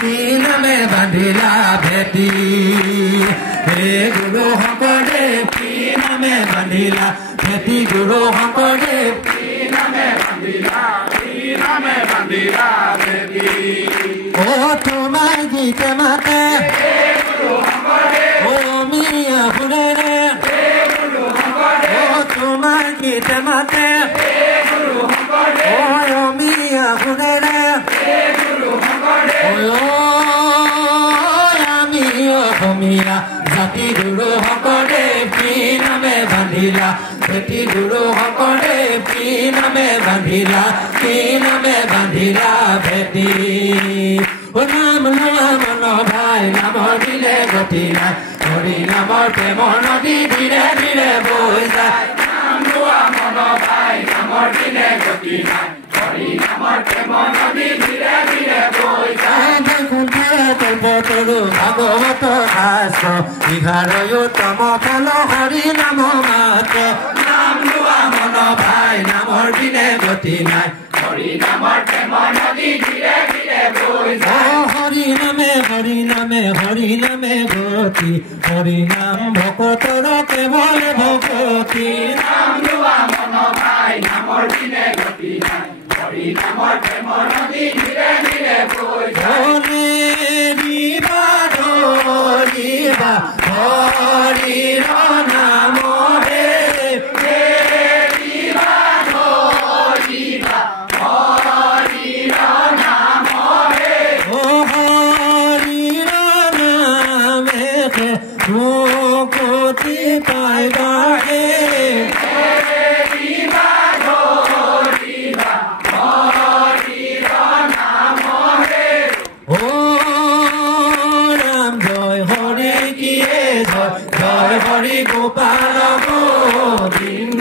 কি নামে বান্ধিলা ভেটি হে গুৰু শংকৰদেৱ কি নামে বান্ধিলা ভেটি গুৰু শংকৰদেৱ কি নামে বান্ধিলা ভেটি ও তোমায় গীতে মাতে গুৰু শংকৰদেৱ ও মিয়া শুনেৰে গুৰু শংকৰদেৱ ও তোমায় গীতে মাতে গুৰু শংকৰদেৱ ও মিয়া শুনেৰে গুৰু শংকৰদেৱ আমি অসমীয়া জাতি গুৰু শংকৰদেৱ কি নামে বান্ধিলা ভেটি গুৰু শংকৰদেৱ কি নামে বান্ধিলা ভেটি ও নাম লোৱা মন ভাই নামৰ দিলে গতি নাই হৰি নামৰ প্ৰেমৰ নদী ধীৰে ধীৰে বৈ যায় নাম লোৱা মন ভাই নামৰ দিলে গতি নাই হৰি নামৰ প্ৰেমৰ নদী ধীৰে ধীৰে বৈ যায় কল্পতৰু ভাগৱত শাস্ত্ৰ 11তম ফল হৰি নাম মাত্ৰ নাম লোৱা মন ভাই নামৰ দিলে গতি নাই হৰি নামৰ প্ৰেমৰ নদী ধীৰে ধীৰে বৈ যায় হৰি নামে গতি হৰি নাম ভকতৰ কেৱল ভকতি নাম লোৱা মন ভাই নামৰ দিলে গতি নাই হৰি নামৰ প্ৰেমৰ নদী ধীৰে ধীৰে বৈ যায় হৰিৰ নাম মুক্তি পাইবাগে ও ৰাম জয় হৰি কিয়ে জয় জয় হৰি গোপাল গোবিন্দ